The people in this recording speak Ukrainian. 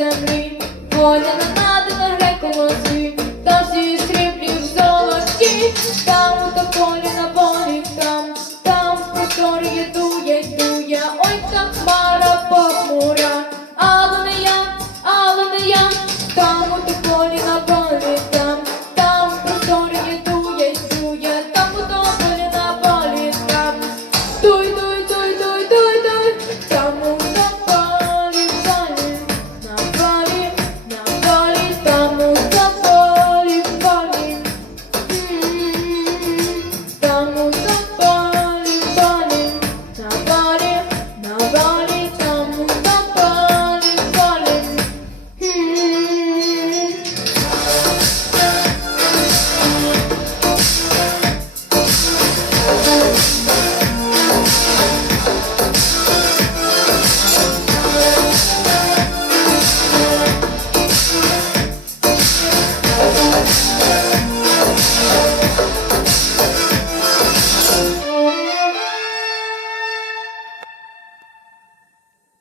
землі, воля на